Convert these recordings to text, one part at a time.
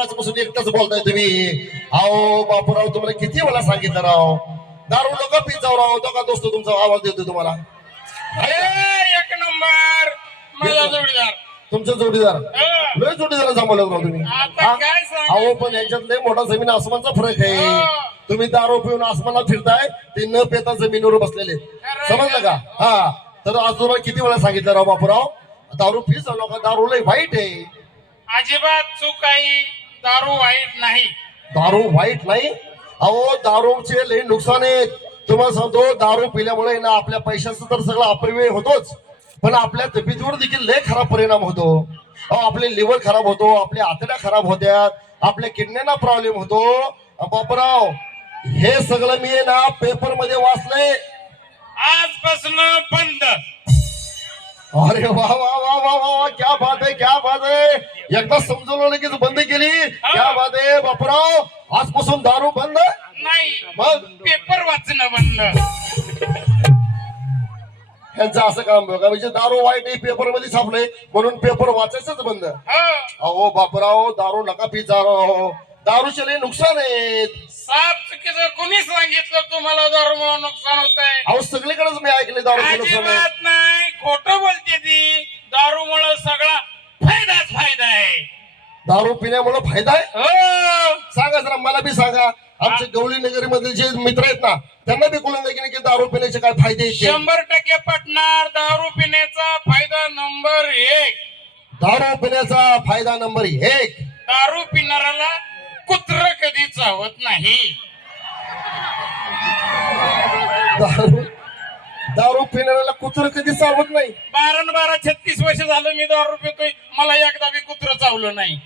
आजपासून एकटंच बोलताय तुम्ही. अहो बापूराव तुम्हाला किती वेळा सांगितलं राव? दारू नका पीत जाऊ राव. तो का दोस्त तुमचा आवाज देतो तुम्हाला. अरे एक नंबर. माझा जोडीदार. तुमचे जोडीदार. लय जोडीदार जमवलं राव तुम्ही. आता हा? काय सांगू? अहो पण याच्यात लय मोठा जमीन आसमानचा फरक आहे. तुम्ही दारू पिऊन आसमानात फिरताय ते न पेता जमिनीवर बसलेले. समजलं का? हा. तर आज तुम्हाला किती वेळा सांगितलं राव बापूराव? दारू पी जाऊ नका. दारू लय वाईट आहे. अजिबात चूक काही दारू वाईट नाही. दारू वाईट नाही? अहो दारूचे लय नुकसान आहे. तुम्हाला सांगतो दारू पिल्यामुळे ना आपल्या पैशाचा तर सगळा अपव्यय होतोच. पण आपल्या तब्येतीवर देखील लय खराब परिणाम होतो. अहो आपले लिव्हर खराब होतो आपल्या आतड्या खराब होत्यात आपल्या किडण्यांना प्रॉब्लेम होतो. बापराव हे सगळं मी ना पेपरमध्ये वाचलंय. आजपासून बंद. अरे वा वा वा वा वा वा क्या बात आहे क्या बात आहे एकदा समजवलं लगेच बंद केली. क्या बात आहे बापराव आजपासून दारू बंद? नाही मग? पेपर वाचणं बंद यांचं असं काम बघा म्हणजे दारू वाईट आहे पेपरमध्ये छापलंय म्हणून पेपर वाचायचंच बंद. हो. अहो बापराव दारू नका पी जारो. दारूचे नुकसान आहेत. साफ चुकीचं कुणी सांगितलं तुम्हाला दारूमुळे नुकसान होत आहे अहो सगळीकडेच मी ऐकले दारूचे नुकसान आहे खोटं बोलते ती. दारूमुळे सगळा फायदाच फायदा आहे. दारू पिण्यामुळे फायदा आहे? हो. सांगा जरा मला बी सांगा. आमचे गवळी नगरी मधले जे मित्र आहेत ना त्यांना बी द्या की दारू पिण्याचे काय फायदे आहेत ते. शंभर टक्के पटणार. दारू पिण्याचा फायदा नंबर एक. दारू पिण्याचा फायदा नंबर एक. दारू पिणाऱ्याला कुत्र कधी चावत नाही. दारू दारू पिणाऱ्याला कुत्र कधी चालवत नाही? बारा न बारा छत्तीस वर्ष झालं मी दारू पितोय. मला एकदा बी कुत्र चावलं नाही.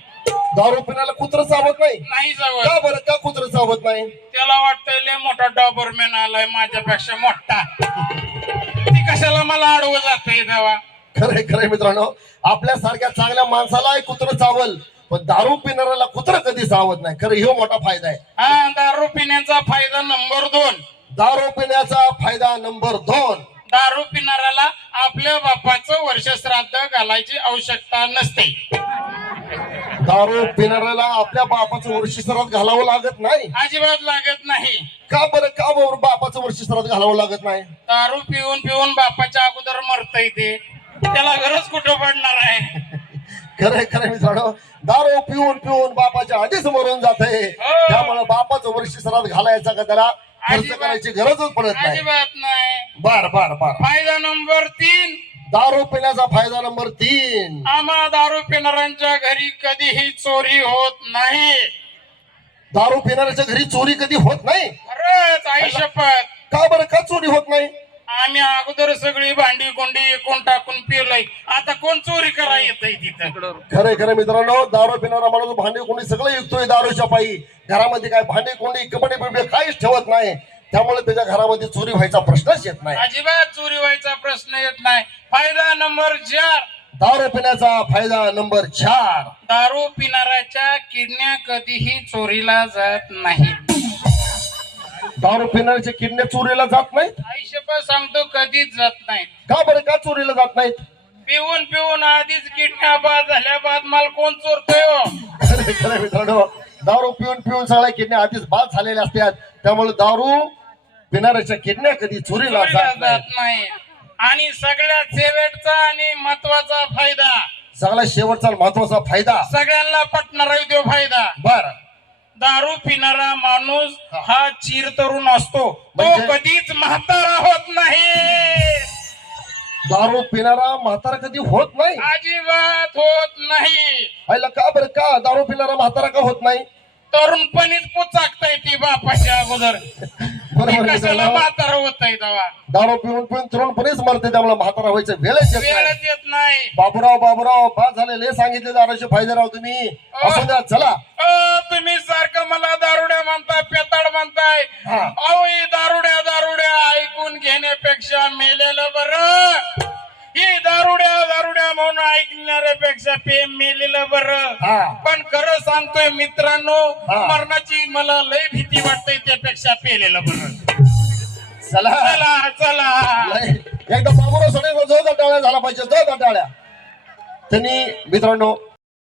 दारू पिण्याला कुत्र चावत नाही? नाही चावत का बरं? का कुत्र चावत नाही? त्याला वाटतंय लय मोठा डॉबरमॅन आलाय माझ्यापेक्षा मोठा. ती कशाला मला अडवं जातंय तेव्हा खरंय खरंय मित्रांनो. आपल्या सारख्या चांगल्या माणसाला कुत्र चावल पण दारू पिणाऱ्याला कुत्र कधी चावत नाही? खरं ह्यो मोठा फायदा आहे. हा दारू पिण्याचा फायदा नंबर दोन. दारू पिण्याचा फायदा नंबर दोन. दारू पिणाऱ्याला आपल्या बापाचं वर्ष श्राद्ध घालायची आवश्यकता नसते. दारू पिणाऱ्याला आपल्या बापाचं वर्षीसरात घालावं लागत नाही? अजिबात लागत नाही. का बरं? का बरं बापाचं वर्षीसरात घालावं लागत नाही? दारू पिऊन पिऊन बापाच्या अगोदर मरतय ते. त्याला गरज कुठं पडणार आहे? खरंय खरंय मित्रांनो. दारू पिऊन पिऊन बापाच्या आधीच मरून जाते हो. त्यामुळे बापाचं वर्षीसरात घालायचा का त्याला? खर्च करायची गरजच पडत नाही. अजिबात नाही. बर बर बर. फायदा नंबर तीन. दारू पिण्याचा फायदा नंबर तीन. आम्हा दारू पिणाऱ्यांच्या घरी कधीही चोरी होत नाही. दारू पिणाऱ्याच्या घरी चोरी कधी होत नाही? खरंच आई शपथ. का बरं? का चोरी होत नाही? आम्ही अगोदर सगळी भांडी कोंडी एकूण टाकून पिरलंय आता कोण चोरी करा येतय तिथं? खरे खरे मित्रांनो दारू पिणारा माणूस भांडी कोंडी सगळं विकतोय दारूच्या पायी. घरामध्ये काय भांडी कोंडी कपडे बिबडे काहीच ठेवत नाही. त्यामुळे त्याच्या घरामध्ये चोरी व्हायचा प्रश्नच येत नाही. अजिबात चोरी व्हायचा प्रश्न येत नाही. फायदा नंबर चार. दारू पिण्याचा फायदा नंबर चार. दारू पिणाऱ्याच्या किडण्या कधीही चोरीला जात नाही दारू पिणाऱ्याच्या किडण्या चोरीला जात नाहीत? आयुष्यभर सांगतो कधीच जात नाही का बरं? का चोरीला जात नाहीत? पिऊन पिऊन आधीच किडन्या बाद झाल्या बाद माल कोण चोरतोय हो? खरे खरे मित्रांनो. दारू पिऊन पिऊन सगळ्या किडण्या आधीच बाद झालेल्या असतात. त्यामुळे दारू पिणाऱ्याच्या किडण्या कधी चोरीला चोरीला जात नाही जात नाही. आणि सगळ्यात शेवटचा आणि महत्त्वाचा फायदा. सगळ्यात शेवटचा महत्त्वाचा फायदा. सगळ्यांना पटणारा तो फायदा. बर. दारू पिणारा माणूस हा. चिर तरुण असतो. तो म्हणजे? कधीच म्हातारा होत नाही. दारू पिणारा म्हातारा कधी होत नाही? अजिबात होत नाही. आईला का बरं का दारू पिणारा म्हातारा का होत नाही? तरुणपणीच पुचाकता येते बापाच्या अगोदर. बरोबर ती आहे कशाला. म्हातारा होत आहे तेव्हा? दारू पिऊन पिऊन तरुणपणीच मरते त्यामुळे म्हातारा व्हायचं वेळच येत नाही. वेळच येत नाही. बाबूराव बाबूराव बाद झालेले सांगितले दारूचे फायदे राव तुम्ही. असू द्या चला. अ, तुम्ही सारखं मला दारुड्या म्हणताय पेताड म्हणताय. अहो ही दारुड्या दारुड्या ऐकून घेण्यापेक्षा मेलेलं बरं. ही दारुड्या दारुड्या म्हणून ऐकणाऱ्यापेक्षा पे मेलेलं बरं. पण खरं सांगतोय मित्रांनो. मरणाची मला लय भीती वाटते त्यापेक्षा पेलेलं बरं. चला. चला चला. एकदा बाबूराव जो टाळ्या झाला पाहिजे जो टाळ्या त्यांनी मित्रांनो